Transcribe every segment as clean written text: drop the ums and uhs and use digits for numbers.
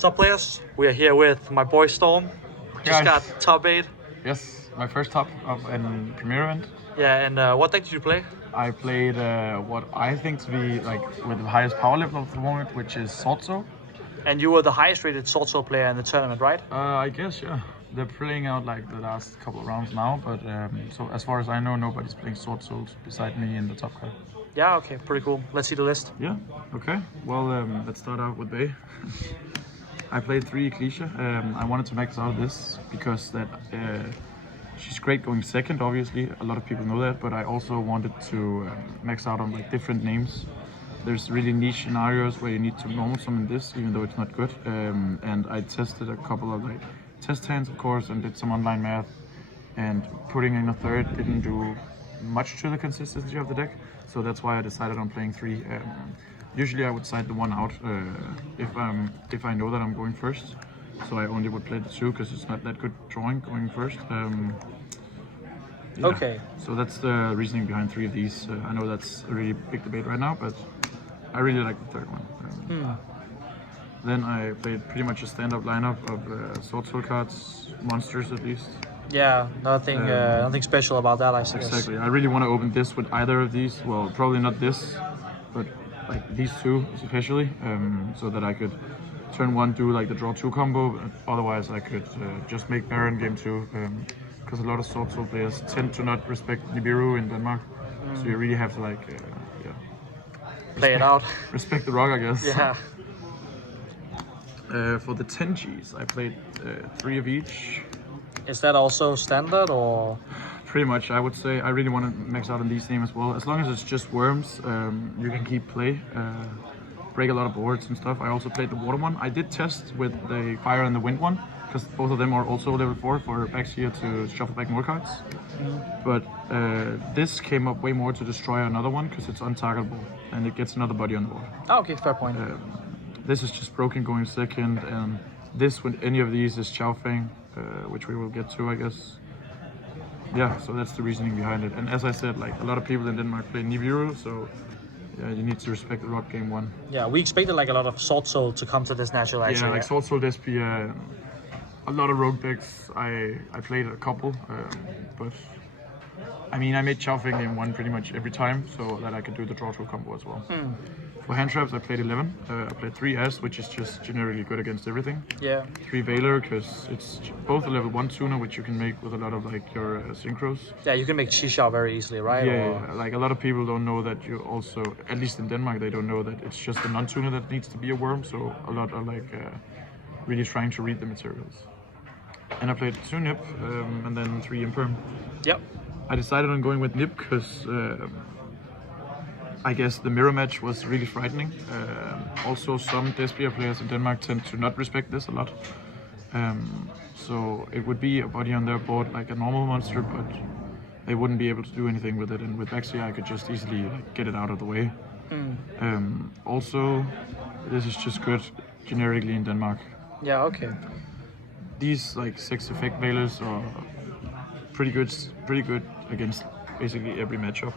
What's up, players? We are here with my boy Storm. Just got top 8. Yes, my first top of an Premier event. Yeah, and what deck did you play? I played what I think to be like with the highest power level of the moment, which is Swordsoul. And you were the highest rated Swordsoul player in the tournament, right? I guess, yeah. They're playing out like the last couple of rounds now, but so as far as I know, nobody's playing Swordsoul beside me in the top card. Yeah, okay, pretty cool. Let's see the list. Yeah, okay. Well, let's start out with Bay. I played 3 Ecclesia. I wanted to max out this because that she's great going second, obviously. A lot of people know that, but I also wanted to max out on like different names. There's really niche scenarios where you need to normal summon this, even though it's not good. And I tested a couple of like test hands, of course, and did some online math. And putting in a third didn't do much to the consistency of the deck, so that's why I decided on playing 3. Usually I would side the 1 out if I know that I'm going first. So I only would play the 2 because it's not that good drawing going first. Yeah. Okay. So that's the reasoning behind 3 of these. I know that's a really big debate right now, but I really like the third one. Then I played pretty much a stand-up lineup of Swordsoul cards, monsters at least. Yeah, nothing special about that, I suppose. Exactly. I really want to open this with either of these. Well, probably not this, but like these 2 especially, so that I could turn 1 do like the draw 2 combo. Otherwise, I could just make Baron game 2, because a lot of Swordsoul players tend to not respect Nibiru in Denmark. So you really have to like, Play it out. Respect the rock, I guess. Yeah. For the 10 Gs, I played 3 of each. Is that also standard or? Pretty much, I would say. I really want to max out on these names as well. As long as it's just worms, you can keep play, break a lot of boards and stuff. I also played the water one. I did test with the fire and the wind one, because both of them are also level 4 for backs here to shuffle back more cards. But this came up way more to destroy another one, because it's untargetable and it gets another body on the board. Oh, okay, fair point. This is just broken going second, and this with any of these is Chaofeng, which we will get to, I guess. Yeah, so that's the reasoning behind it. And as I said, like a lot of people in Denmark play Nibiru, so yeah, you need to respect the rock game 1. Yeah, we expected like a lot of Swordsoul to come to this natural actually. Yeah, like Swordsoul, Despia, a lot of rogue decks. I played a couple, but I mean, I made Chaofeng game 1 pretty much every time, so that I could do the draw 2 combo as well. For hand traps, I played 11. I played 3 S, which is just generally good against everything. Yeah. 3 Veiler, because it's both a level 1 tuner, which you can make with a lot of like your synchros. Yeah, you can make Shisha very easily, right? Yeah, like a lot of people don't know that you also, at least in Denmark, they don't know that it's just a non-tuner that needs to be a worm, so a lot are like really trying to read the materials. And I played 2 Nip, and then 3 Imperm. Yep. I decided on going with Nip because I guess the mirror match was really frightening. Also, some Despia players in Denmark tend to not respect this a lot. So it would be a body on their board like a normal monster, but they wouldn't be able to do anything with it. And with Baxia, I could just easily like, get it out of the way. Also, this is just good generically in Denmark. Yeah, okay. These like 6 effect Veilers are pretty good against basically every matchup.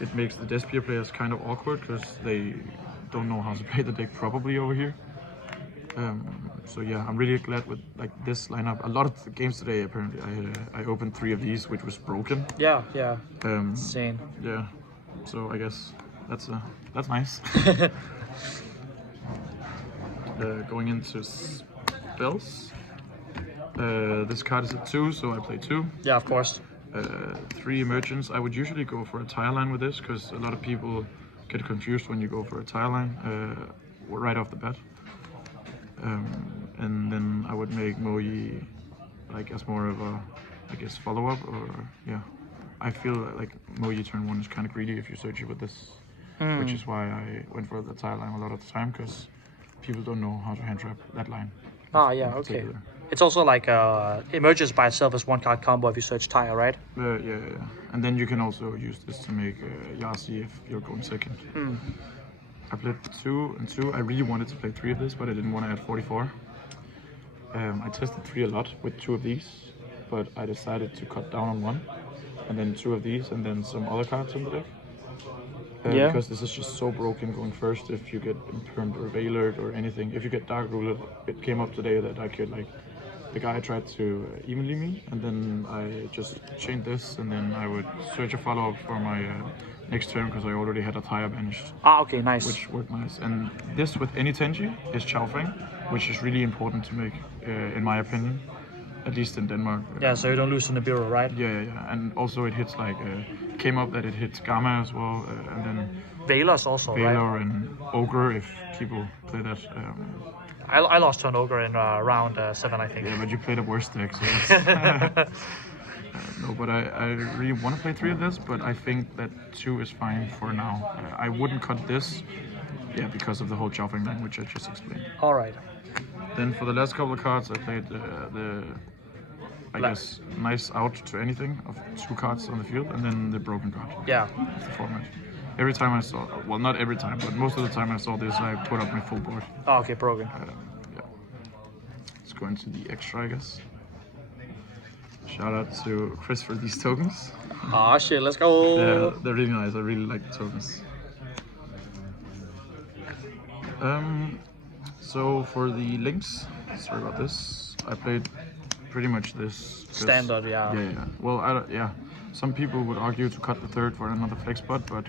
It makes the Despia players kind of awkward because they don't know how to play the deck properly over here. So yeah, I'm really glad with like this lineup. A lot of the games today, apparently, I opened 3 of these, which was broken. Yeah. Insane. Yeah, so I guess that's nice. Going into spells. This card is a 2, so I play 2. Yeah, of course. 3 emergence. I would usually go for a tile line with this because a lot of people get confused when you go for a tile line right off the bat. And then I would make Moyi like as more of a, I guess, follow-up, or yeah. I feel like Moyi turn 1 is kind of greedy if you search it with this, which is why I went for the tile line a lot of the time, because people don't know how to hand trap that line. Ah, yeah, okay. It's also like emerges by itself as 1 card combo if you search tile, right? Yeah. And then you can also use this to make Yasi if you're going second. I played 2 and 2. I really wanted to play 3 of this, but I didn't want to add 44. I tested 3 a lot with 2 of these, but I decided to cut down on 1, and then 2 of these, and then some other cards in the deck. Yeah. Because this is just so broken going first if you get impermed or veilered or anything. If you get dark ruled, it came up today that I could like, the guy tried to evenly me, and then I just chained this, and then I would search a follow-up for my next turn because I already had a tire banished. Ah, okay, nice. Which worked nice. And this with any Tenji is p.u.n.k, which is really important to make, in my opinion, at least in Denmark. Yeah, so you don't lose in the bureau, right? Yeah. And also it hits like, came up that it hits Gamma as well, and then Veilers also, Valor right? and Ogre if people play that. I lost to an ogre in round 7, I think. Yeah, but you played a worse deck, so that's... no, but I really want to play 3 of this, but I think that 2 is fine for now. I wouldn't cut this, yeah, because of the whole chopping thing, which I just explained. All right. Then for the last couple of cards, I played I guess, nice out to anything of 2 cards on the field, and then the broken card. Yeah. Of the format. Every time I saw, well, not every time, but most of the time I saw this, I put up my full board. Oh, okay, broken. Yeah. Let's go into the extra, I guess. Shout out to Chris for these tokens. Ah, shit, let's go. Yeah, they're really nice. I really like the tokens. So for the links, sorry about this. I played pretty much this. Standard, yeah. Yeah. Well, yeah. Some people would argue to cut the third for another flex spot, but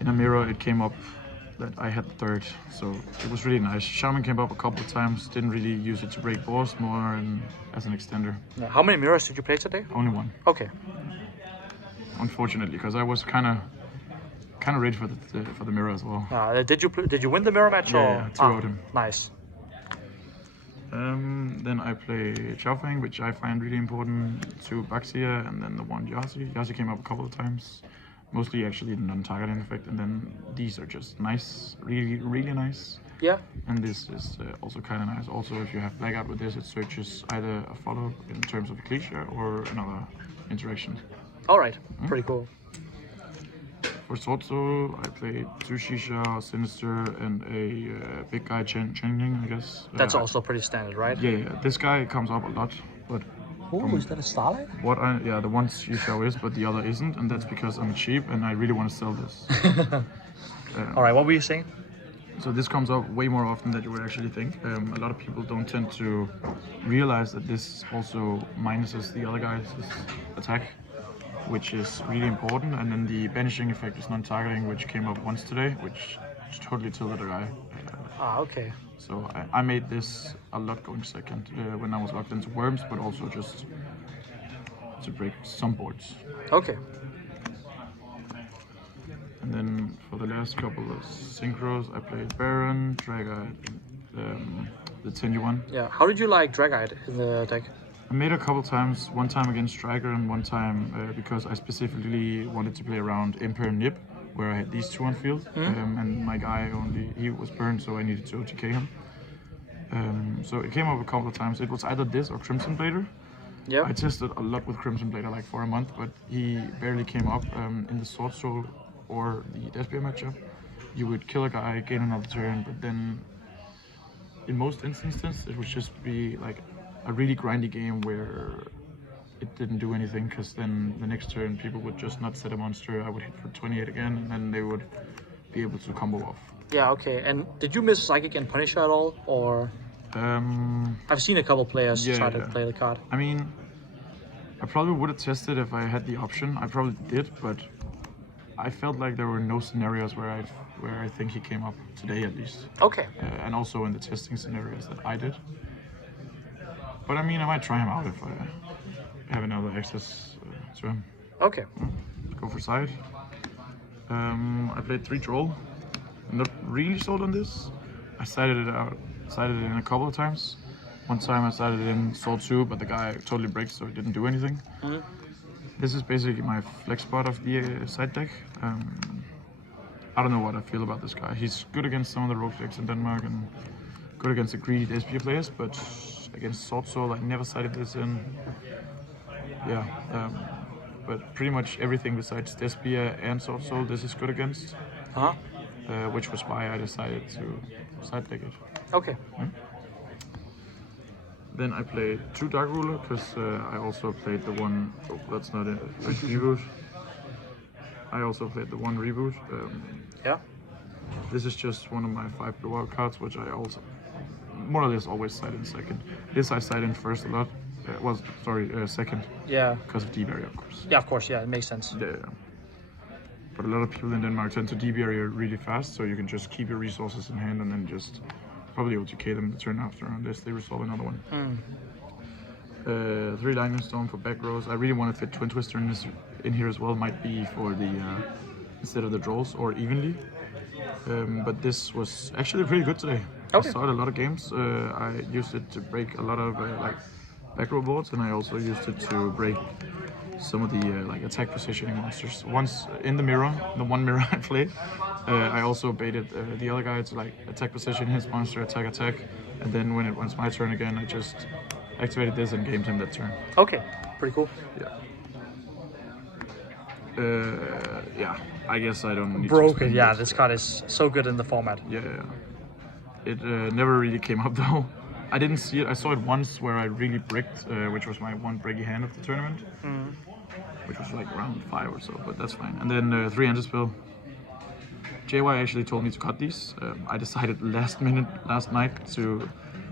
in a mirror it came up that I had the third, so it was really nice. Shaman came up a couple of times, didn't really use it to break balls, more as an extender. Yeah. How many mirrors did you play today? Only one. Okay. Unfortunately, because I was kind of ready for the mirror as well. Did you win the mirror match? Yeah, 2-0 him. Nice. Then I play p.u.n.k, which I find really important, 2 Baxia, and then the 1 Yasi. Yasi came up a couple of times, mostly actually non-targeting effect, and then these are just nice, really nice. Yeah. And this is also kind of nice. Also, if you have blackout with this, it searches either a follow in terms of a cliche or another interaction. All right, pretty cool. For Swordsoul, I played 2 Shisha, Sinister, and a big guy changing, I guess. That's also pretty standard, right? Yeah. This guy comes up a lot, but... Oh, is that a Starlight? The one Shisha is, but the other isn't, and that's because I'm cheap and I really want to sell this. All right, what were you saying? So this comes up way more often than you would actually think. A lot of people don't tend to realize that this also minuses the other guy's attack, which is really important. And then the banishing effect is non-targeting, which came up once today, which totally tilted the guy. Okay. So I made this a lot going second when I was locked into worms, but also just to break some boards. Okay. And then for the last couple of synchros, I played Baron, Dragite, the Tenji one. Yeah. How did you like Dragite in the deck? I made a couple times, one time against Striker and one time because I specifically wanted to play around Imper and Nip, where I had these 2 on field, and my guy he was burned, so I needed to OTK him. So it came up a couple of times. It was either this or Crimson Blader. Yeah. I tested a lot with Crimson Blader like for a month, but he barely came up. In the Swordsoul or the Despia matchup, you would kill a guy, gain another turn, but then in most instances it would just be like a really grindy game where it didn't do anything, because then the next turn people would just not set a monster. I would hit for 28 again, and then they would be able to combo off. Yeah, okay. And did you miss Psychic and Punisher at all, or? I've seen a couple players try to play the card. I mean, I probably would have tested if I had the option. I probably did, but I felt like there were no scenarios where I think he came up today, at least. Okay. And also in the testing scenarios that I did. But I mean, I might try him out if I have another access to him. Okay. Go for side. I played 3 Troll. I'm not really sold on this. I sided it in a couple of times. One time I sided it in Soul 2, but the guy totally breaks, so it didn't do anything. This is basically my flex spot of the side deck. I don't know what I feel about this guy. He's good against some of the rogue decks in Denmark and good against the greedy Despia players, but against Swordsoul I never sided this in. Yeah, but pretty much everything besides Despia and Swordsoul this is good against. Which was why I decided to side deck it. Okay. Then I played 2 Dark Ruler, because I also played the one... Oh, that's not it. Reboot. I also played the one reboot. Yeah. This is just one of my 5 blue out cards, which I also more or less always side in second. This I side in first a lot. Second. Yeah. Because of deep area, of course. Yeah, of course. Yeah, it makes sense. Yeah. But a lot of people in Denmark tend to deep area really fast, so you can just keep your resources in hand and then just probably OTK them the turn after unless they resolve another one. 3 Lightning Storm for back rows. I really want to fit Twin Twister in here as well. Might be for the instead of the draws or evenly. But this was actually pretty good today. Okay. I saw it a lot of games. I used it to break a lot of like back row boards, and I also used it to break some of the like attack positioning monsters. Once in the mirror, the one mirror I played, I also baited the other guy to like attack position his monster, attack, and then when it was my turn again, I just activated this and gamed him that turn. Okay, pretty cool. Yeah, I guess I don't need Broken, to explain yeah, this card is so good in the format. Yeah. It never really came up though. I didn't see it. I saw it once where I really bricked, which was my one breaky hand of the tournament, which was like round 5 or so, but that's fine. And then 3 anti-spill. JY actually told me to cut these. I decided last minute last night to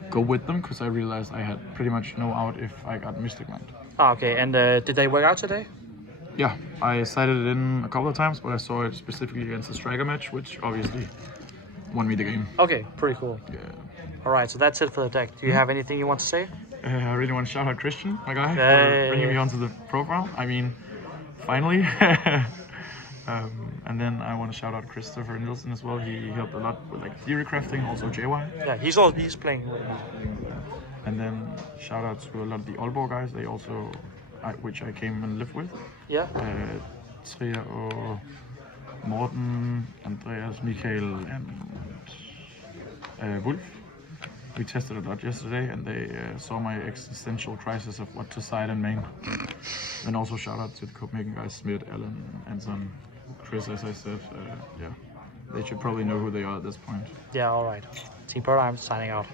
go with them because I realized I had pretty much no out if I got Mystic Mind. Ah, okay, and did they work out today? Yeah, I sided it in a couple of times, but I saw it specifically against the striker match, which obviously won me the game. Okay, pretty cool. Yeah. Alright, so that's it for the deck. Do you have anything you want to say? I really want to shout out Christian, my guy, for bringing me onto the profile. I mean, finally. And then I want to shout out Christopher Nielsen as well. He helped a lot with like theory crafting, also JY. Yeah, he's playing. And then shout out to a lot of the Aalborg guys. They also, which I came and lived with. Yeah. Trier og Morten, Andreas, Michael, and Wolf. We tested a lot yesterday, and they saw my existential crisis of what to side and main. And also shout out to the Copenhagen guys, Smith, Alan, Anton, Chris, as I said. Yeah, they should probably know who they are at this point. Yeah, alright. Team Paradigm signing out.